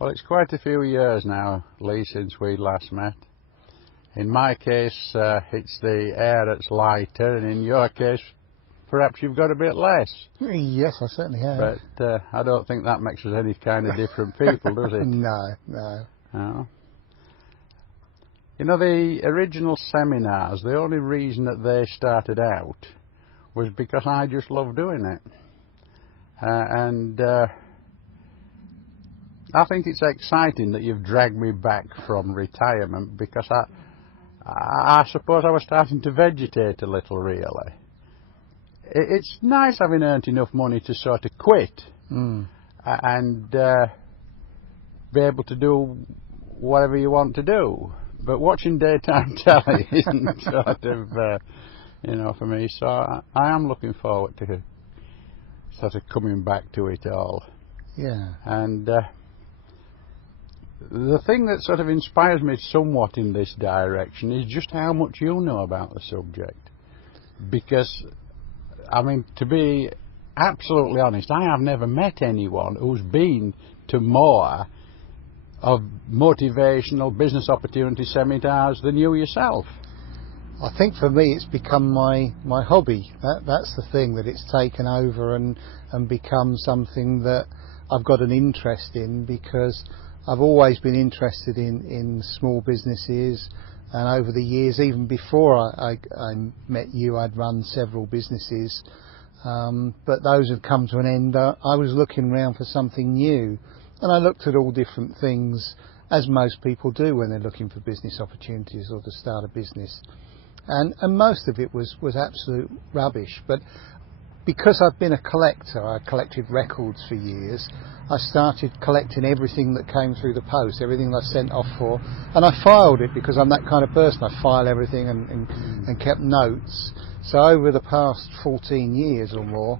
Well, it's quite a few years now, Lee, since we last met. In my case, it's the air that's lighter, and in your case, perhaps you've got a bit less. Yes, I certainly have. But I don't think that makes us any kind of different people, does it? No. No. You know, the original seminars, the only reason that they started out was because I just loved doing it. I think it's exciting that you've dragged me back from retirement, because I suppose I was starting to vegetate a little, really. It's nice having earned enough money to sort of quit and be able to do whatever you want to do. But watching daytime telly isn't sort of, for me. So I am looking forward to sort of coming back to it all. Yeah. And the thing that sort of inspires me somewhat in this direction is just how much you know about the subject. Because, I mean, to be absolutely honest, I have never met anyone who's been to more of motivational business opportunity seminars than you yourself. I think for me it's become my hobby. That's the thing, that it's taken over and become something that I've got an interest in, because I've always been interested in small businesses, and over the years, even before I met you, I'd run several businesses, but those have come to an end. I was looking around for something new, and I looked at all different things, as most people do when they're looking for business opportunities or to start a business, and most of it was absolute rubbish. But because I've been a collector, I collected records for years, I started collecting everything that came through the post, everything I sent off for, and I filed it, because I'm that kind of person. I file everything and kept notes. So over the past 14 years or more,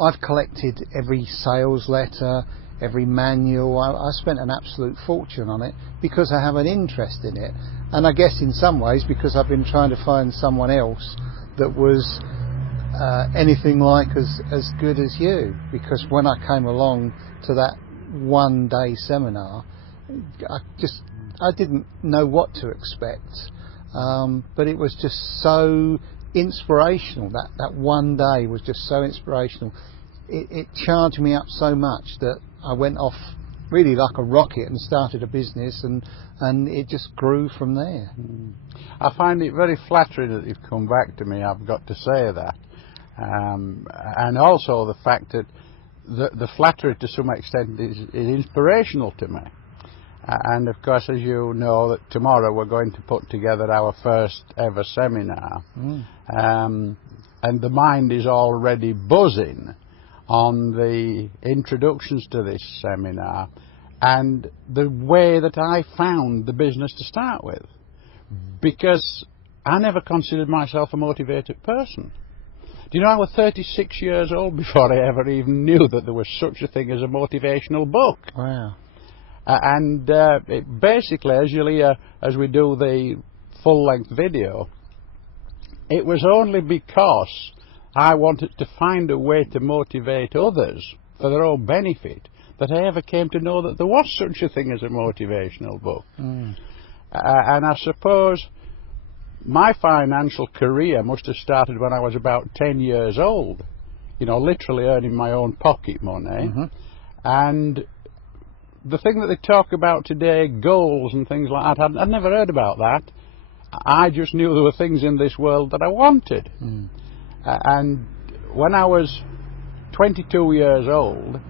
I've collected every sales letter, every manual. I spent an absolute fortune on it because I have an interest in it, and I guess in some ways because I've been trying to find someone else that was anything like as good as you. Because when I came along to that one-day seminar, I didn't know what to expect, but it was just so inspirational. That one day was just so inspirational. It charged me up so much that I went off really like a rocket and started a business, and it just grew from there. I find it very flattering that you've come back to me, I've got to say that. And also the fact that the flattery to some extent is inspirational to me. And of course, as you know, that tomorrow we're going to put together our first ever seminar. And the mind is already buzzing on the introductions to this seminar and the way that I found the business to start with. Because I never considered myself a motivated person. Do you know, I was 36 years old before I ever even knew that there was such a thing as a motivational book. Wow. And basically, as we do the full-length video, it was only because I wanted to find a way to motivate others for their own benefit that I ever came to know that there was such a thing as a motivational book. And I suppose my financial career must have started when I was about 10 years old, literally earning my own pocket money. And the thing that they talk about today, goals and things like that, I'd never heard about that. I just knew there were things in this world that I wanted. And when I was 22 years old,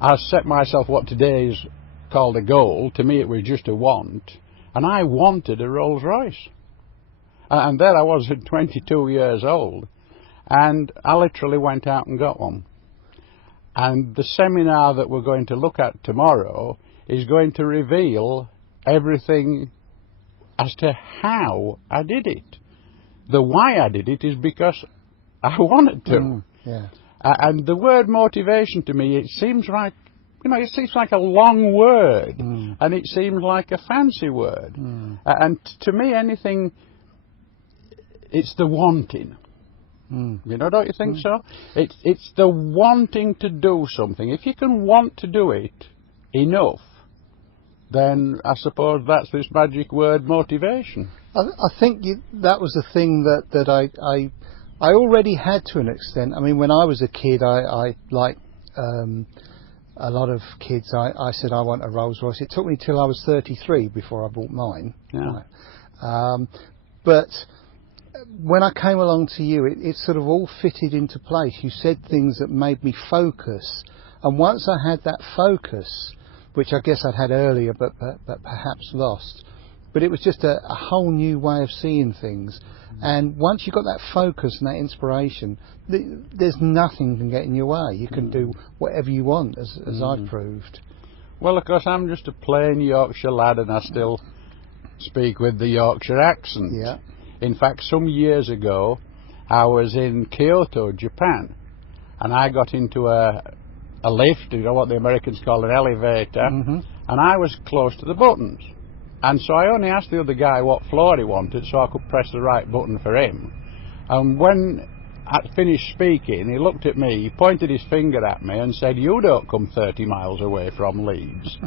I set myself what today is called a goal. To me it was just a want, and I wanted a Rolls Royce. And there I was at 22 years old, and I literally went out and got one. And the seminar that we're going to look at tomorrow is going to reveal everything as to how I did it. The why I did it is because I wanted to. And the word motivation to me, it seems like, it seems like a long word, and it seems like a fancy word. And to me, anything, it's the wanting. Don't you think so? It's the wanting to do something. If you can want to do it, enough, then I suppose that's this magic word, motivation. I think that was the thing that I already had to an extent. I mean, when I was a kid, I like a lot of kids, I said I want a Rolls Royce. It took me till I was 33 before I bought mine. Yeah. But when I came along to you, it sort of all fitted into place. You said things that made me focus. And once I had that focus, which I guess I'd had earlier but perhaps lost, but it was just a whole new way of seeing things. And once you've got that focus and that inspiration, there's nothing can get in your way. You can do whatever you want, as I've proved. Well, of course, I'm just a plain Yorkshire lad, and I still speak with the Yorkshire accent. Yeah. In fact, some years ago, I was in Kyoto, Japan, and I got into a lift, you know what the Americans call an elevator, and I was close to the buttons. And so I only asked the other guy what floor he wanted so I could press the right button for him. And when I finished speaking, he looked at me, he pointed his finger at me and said, "You don't come 30 miles away from Leeds."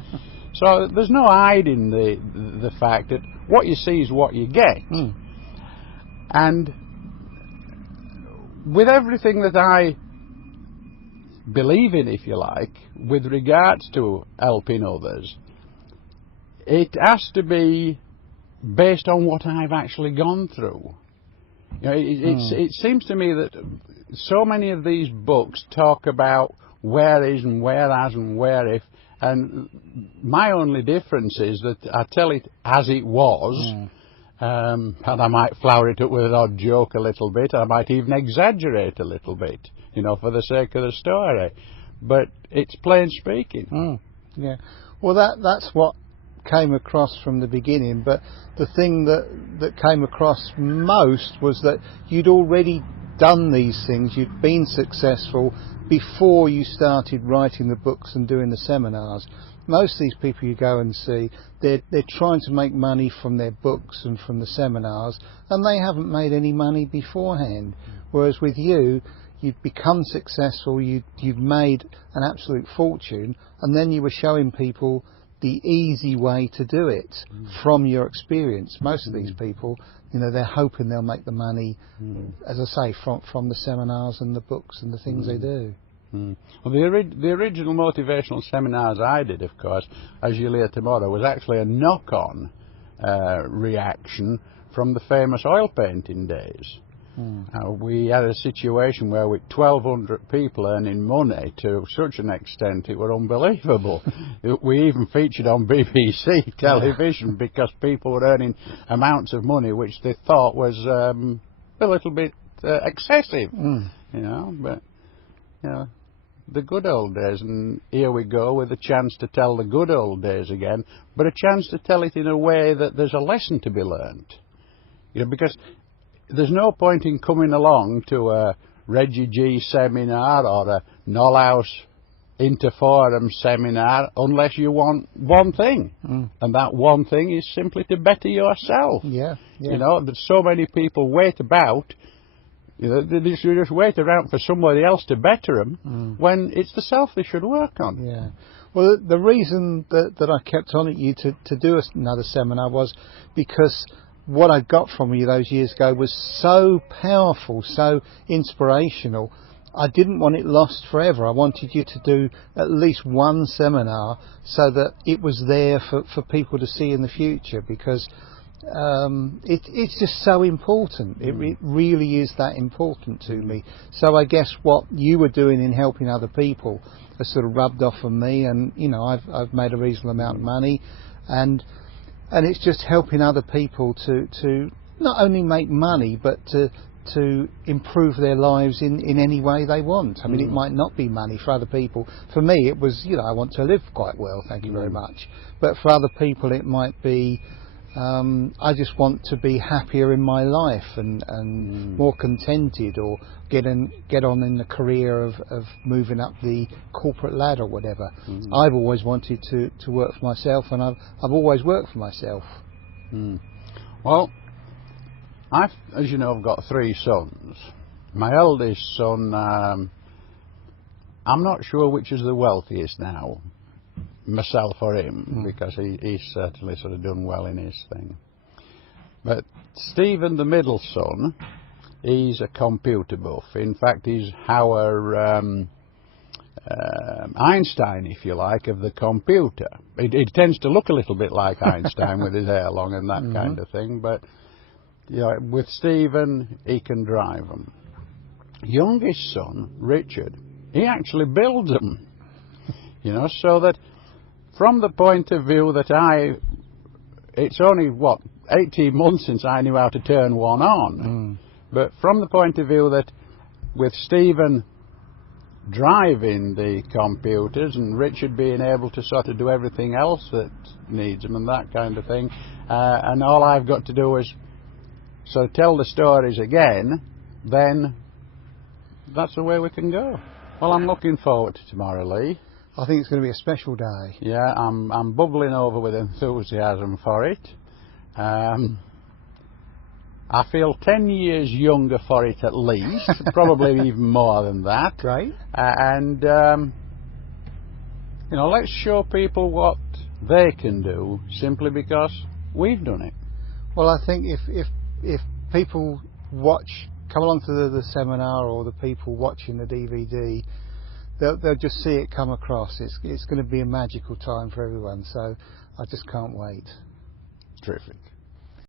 So there's no hiding the fact that what you see is what you get. And with everything that I believe in, if you like, with regards to helping others, it has to be based on what I've actually gone through. You know, it seems to me that so many of these books talk about where is and where has and where if, and my only difference is that I tell it as it was, and I might flower it up with an odd joke a little bit, I might even exaggerate a little bit, you know, for the sake of the story, but it's plain speaking. Yeah, well that's what came across from the beginning, but the thing that came across most was that you'd already done these things, you'd been successful before you started writing the books and doing the seminars. Most of these people you go and see, they're trying to make money from their books and from the seminars, and they haven't made any money beforehand. Whereas with you, you'd become successful, you've made an absolute fortune, and then you were showing people the easy way to do it from your experience. Most of these people, you know, they're hoping they'll make the money, as I say, from the seminars and the books and the things they do. Well, the original motivational seminars I did, of course, as you'll hear tomorrow, was actually a knock-on reaction from the famous oil painting days. We had a situation where with 1,200 people earning money to such an extent it were unbelievable. We even featured on BBC television because people were earning amounts of money which they thought was a little bit excessive, you know. But you know, the good old days, and here we go with a chance to tell the good old days again, but a chance to tell it in a way that there's a lesson to be learnt. You know, because there's no point in coming along to a Reginald Gee seminar or a Nollhouse Interforum seminar unless you want one thing, and that one thing is simply to better yourself. Yeah. You know, there's so many people wait about. You know, they just wait around for somebody else to better them when it's the self they should work on. Yeah. Well, the reason that I kept on at you to do another seminar was because what I got from you those years ago was so powerful, so inspirational. I didn't want it lost forever. I wanted you to do at least one seminar so that it was there for people to see in the future, because it's just so important. It really is that important to me. So I guess what you were doing in helping other people has sort of rubbed off on me, and you know, I've made a reasonable amount of money, and it's just helping other people to not only make money but to improve their lives in any way they want. I mean, it might not be money for other people. For me, it was, you know, I want to live quite well, thank you very much. But for other people, it might be, I just want to be happier in my life and more contented, or get on in the career of moving up the corporate ladder or whatever. I've always wanted to work for myself, and I've always worked for myself. Well, as you know, I've got 3 sons. My eldest son, I'm not sure which is the wealthiest now. myself or him, because he's certainly sort of done well in his thing. But Stephen, the middle son, he's a computer buff. In fact, he's our Einstein, if you like, of the computer. It tends to look a little bit like Einstein with his hair long and that kind of thing, but you know, with Stephen, he can drive them. Youngest son, Richard, he actually builds them, you know, so that from the point of view that it's only, 18 months since I knew how to turn one on. But from the point of view that with Stephen driving the computers and Richard being able to sort of do everything else that needs them and that kind of thing, and all I've got to do is sort of tell the stories again, then that's the way we can go. Well, I'm looking forward to tomorrow, Lee. I think it's going to be a special day. Yeah, I'm bubbling over with enthusiasm for it. I feel 10 years younger for it at least, probably even more than that. Great. And you know, let's show people what they can do simply because we've done it. Well, I think if people come along to the seminar, or the people watching the DVD, they'll just see it come across. It's going to be a magical time for everyone. So I just can't wait. Terrific.